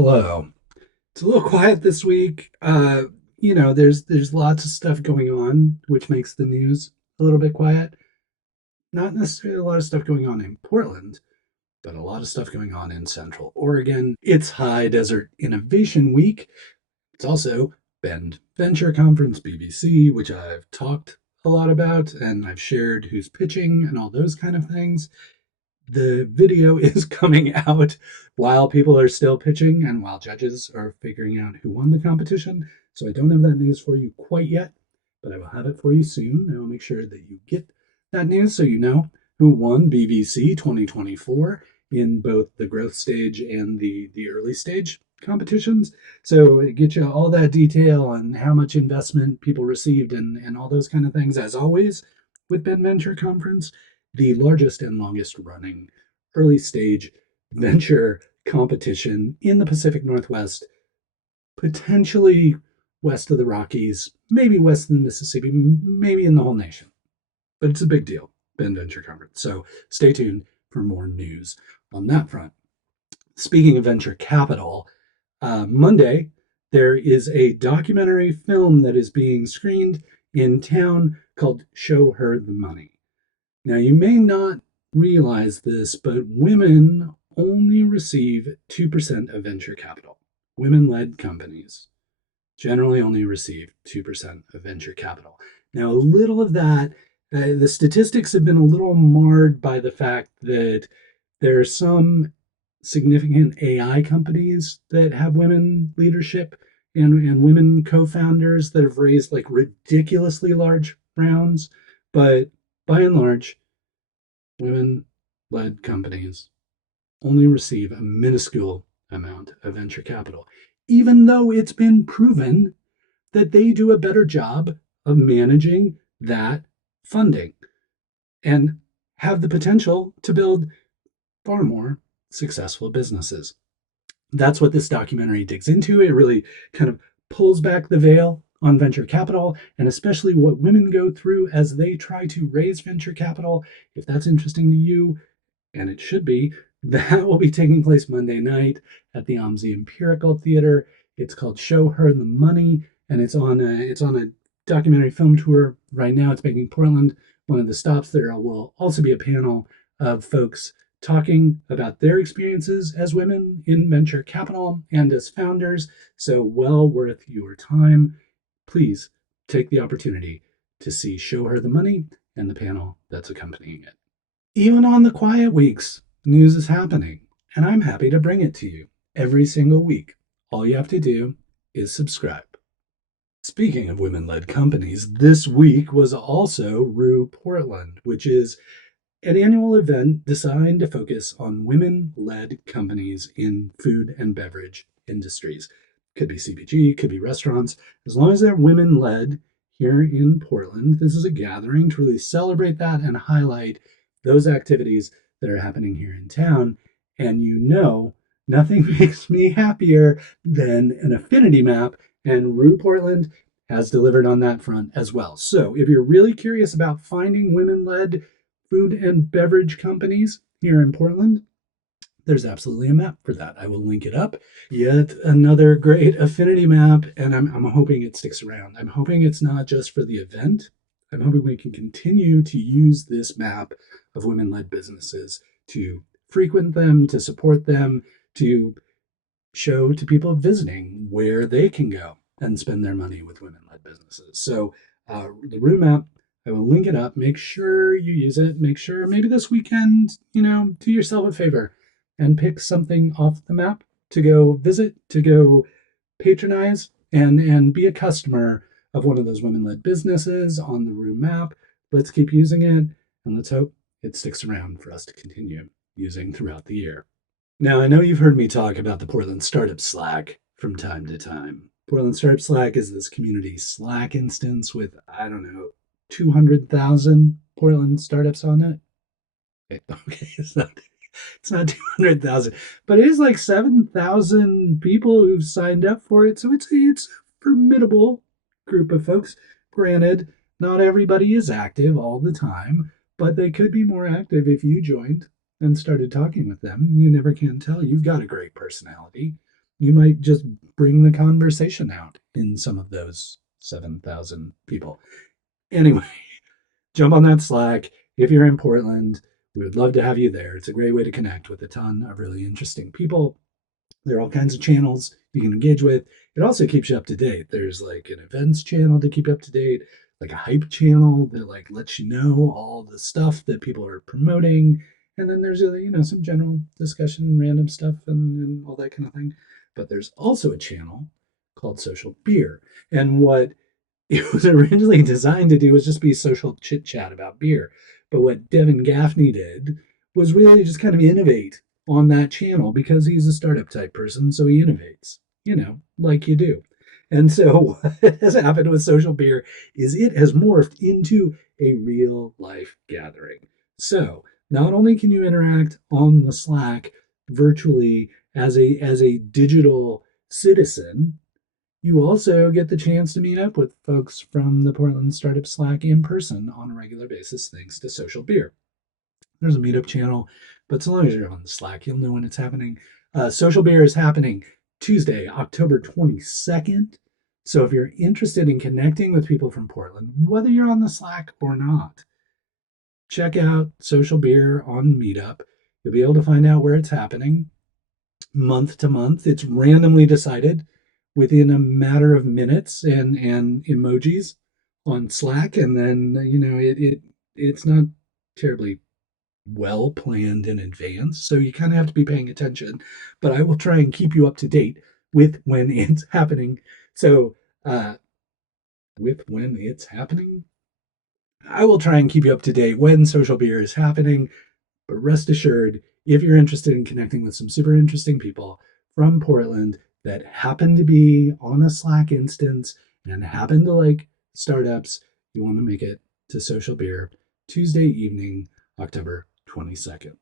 Hello. It's a little quiet this week. There's lots of stuff going on, which makes the news a little bit quiet. Not necessarily a lot of stuff going on in Portland, but a lot of stuff going on in Central Oregon. It's High Desert Innovation Week. It's also Bend Venture Conference BBC, which I've talked a lot about and I've shared who's pitching and all those kind of things. The video is coming out while people are still pitching and while judges are figuring out who won the competition. So I don't have that news for you quite yet, but I will have it for you soon. I will make sure that you get that news so you know who won BBC 2024 in both the growth stage and the early stage competitions. So it gets you all that detail on how much investment people received and all those kind of things. As always, with Ben Venture Conference, the largest and longest running early stage venture competition in the Pacific Northwest, potentially west of the Rockies, maybe west of the Mississippi, maybe in the whole nation. But it's a big deal, Ben Venture Conference. So stay tuned for more news on that front. Speaking of venture capital, Monday there is a documentary film that is being screened in town called Show Her the Money. Now, you may not realize this, but women only receive 2% of venture capital. Women led companies generally only receive 2% of venture capital. Now, a little of that, the statistics have been a little marred by the fact that there are some significant AI companies that have women leadership and women co-founders that have raised like ridiculously large rounds. But by and large, women-led companies only receive a minuscule amount of venture capital, even though it's been proven that they do a better job of managing that funding and have the potential to build far more successful businesses. That's what this documentary digs into. It really kind of pulls back the veil on venture capital and especially what women go through as they try to raise venture capital. If that's interesting to you, and it should be, that will be taking place Monday night at the OMSI Empirical Theater. It's called Show Her the Money, and it's on a documentary film tour right now. It's making Portland one of the stops. There will also be a panel of folks talking about their experiences as women in venture capital and as founders. So well worth your time. Please take the opportunity to see Show Her the Money and the panel that's accompanying it. Even on the quiet weeks, news is happening, and I'm happy to bring it to you every single week. All you have to do is subscribe. Speaking of women led companies, this week was also Roux Portland, which is an annual event designed to focus on women led companies in food and beverage industries. Could be CPG, could be restaurants. As long as they're women led here in Portland, this is a gathering to really celebrate that and highlight those activities that are happening here in town. And nothing makes me happier than an affinity map, and Roux Portland has delivered on that front as well. So if you're really curious about finding women led food and beverage companies here in Portland, there's absolutely a map for that. I will link it up. Yet another great affinity map, and I'm hoping it sticks around. I'm hoping it's not just for the event. I'm hoping we can continue to use this map of women led businesses to frequent them, to support them, to show to people visiting where they can go and spend their money with women led businesses. So, the Roux map, I will link it up. Make sure you use it. Make sure maybe this weekend, do yourself a favor and pick something off the map to go visit, to go patronize, and be a customer of one of those women-led businesses on the Roux map. Let's keep using it, and let's hope it sticks around for us to continue using throughout the year. Now, I know you've heard me talk about the Portland Startup Slack from time to time. Portland Startup Slack is this community Slack instance with, I don't know, 200,000 Portland startups on it. Okay, it's not 200,000, but it is like 7,000 people who've signed up for it. So it's a formidable group of folks. Granted, not everybody is active all the time, but they could be more active if you joined and started talking with them. You never can tell. You've got a great personality. you might just bring the conversation out in some of those 7,000 people. Anyway, jump on that Slack. If you're in Portland, we would love to have you there. It's a great way to connect with a ton of really interesting people. There are all kinds of channels you can engage with. It also keeps you up to date. There's like an events channel to keep you up to date, like a hype channel that like lets you know all the stuff that people are promoting. And then there's some general discussion, random stuff, and all that kind of thing. But there's also a channel called Social Beer. And what it was originally designed to do was just be social chit chat about beer. But what Devin Gaffney did was really just kind of innovate on that channel because he's a startup type person. So he innovates, like you do. And so what has happened with Social Beer is it has morphed into a real life gathering. So not only can you interact on the Slack virtually as a digital citizen, you also get the chance to meet up with folks from the Portland Startup Slack in person on a regular basis, thanks to Social Beer. There's a meetup channel, but so long as you're on the Slack, you'll know when it's happening. Social Beer is happening Tuesday, October 22nd. So if you're interested in connecting with people from Portland, whether you're on the Slack or not, check out Social Beer on Meetup. You'll be able to find out where it's happening month to month. It's randomly decided within a matter of minutes and emojis on Slack, and then it's not terribly well planned in advance, so you kind of have to be paying attention. But I will try and keep you up to date with when it's happening. So, with when it's happening, I will try and keep you up to date when Social Beer is happening. But rest assured, if you're interested in connecting with some super interesting people from Portland that happen to be on a Slack instance and happen to like startups, you want to make it to Social Beer Tuesday evening, October 22nd.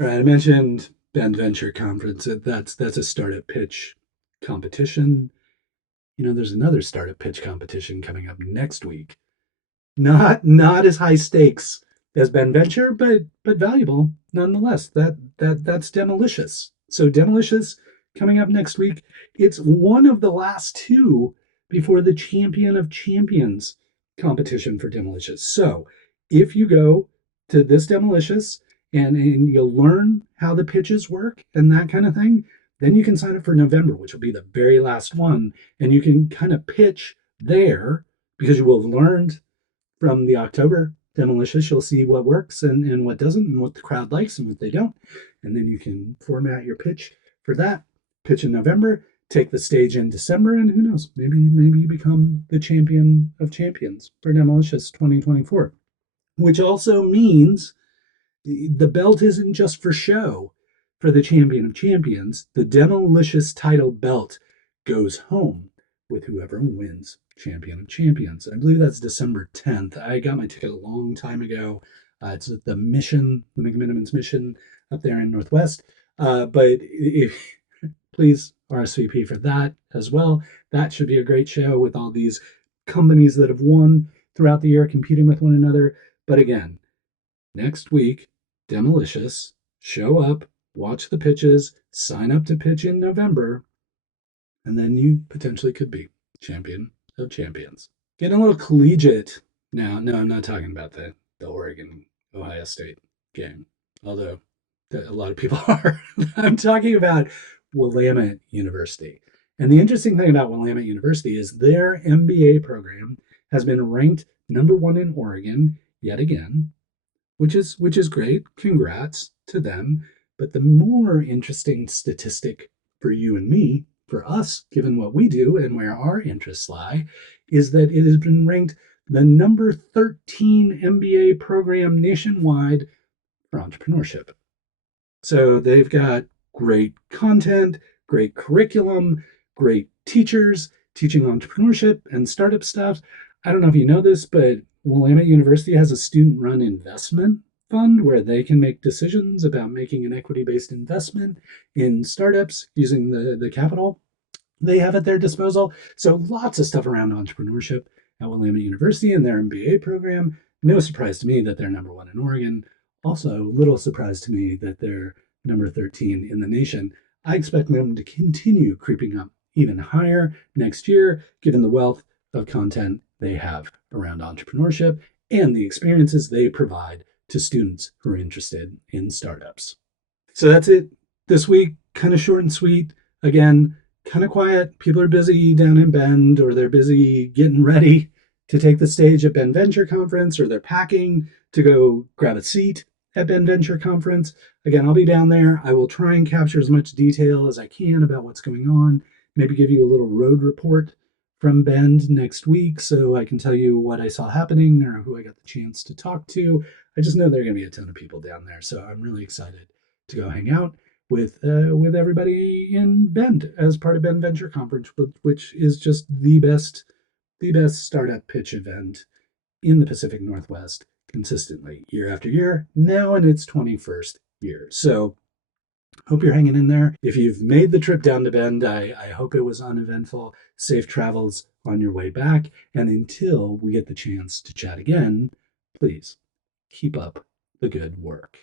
All right, I mentioned Bend Venture Conference. That's a startup pitch competition. There's another startup pitch competition coming up next week. Not as high stakes as Ben Venture, but valuable nonetheless. That's Demolicious. So Demolicious coming up next week. It's one of the last two before the Champion of Champions competition for Demolicious. So if you go to this Demolicious and you'll learn how the pitches work and that kind of thing, then you can sign up for November, which will be the very last one, and you can kind of pitch there because you will have learned from the October Demolicious. You'll see what works and what doesn't, and what the crowd likes and what they don't. And then you can format your pitch for that. Pitch in November, take the stage in December, and who knows, maybe you become the champion of champions for Demolicious 2024. Which also means the belt isn't just for show for the champion of champions. The Demolicious title belt goes home with whoever wins Champion of Champions. I believe that's December 10th. I got my ticket a long time ago. It's at the Mission, the McMinimans Mission up there in Northwest. But if please RSVP for that as well. That should be a great show with all these companies that have won throughout the year competing with one another. But again, next week, Demolicious, show up, watch the pitches, sign up to pitch in November, and then you potentially could be champion of champions. Getting a little collegiate now. No, I'm not talking about the Oregon Ohio State game, although a lot of people are. I'm talking about Willamette University. And the interesting thing about Willamette University is their MBA program has been ranked #1 in Oregon yet again, which is great. Congrats to them. But the more interesting statistic for you and me, for us, given what we do and where our interests lie, is that it has been ranked the #13 MBA program nationwide for entrepreneurship. So they've got great content, great curriculum, great teachers teaching entrepreneurship and startup stuff. I don't know if you know this, but Willamette University has a student-run investment fund where they can make decisions about making an equity-based investment in startups using the capital they have at their disposal. So lots of stuff around entrepreneurship at Willamette University and their MBA program. No surprise to me that they're #1 in Oregon. Also, little surprise to me that they're number 13 in the nation. I expect them to continue creeping up even higher next year, given the wealth of content they have around entrepreneurship and the experiences they provide to students who are interested in startups. So that's it this week, kind of short and sweet. Again, kind of quiet. People are busy down in Bend, or they're busy getting ready to take the stage at Bend Venture Conference, or they're packing to go grab a seat at Bend Venture Conference. Again, I'll be down there. I will try and capture as much detail as I can about what's going on, maybe give you a little road report from Bend next week so I can tell you what I saw happening or who I got the chance to talk to. I just know there are going to be a ton of people down there, so I'm really excited to go hang out with everybody in Bend as part of Bend Venture Conference, which is just the best startup pitch event in the Pacific Northwest consistently year after year, now in its 21st year. So hope you're hanging in there. If you've made the trip down to Bend, I hope it was uneventful. Safe travels on your way back. And until we get the chance to chat again, please keep up the good work.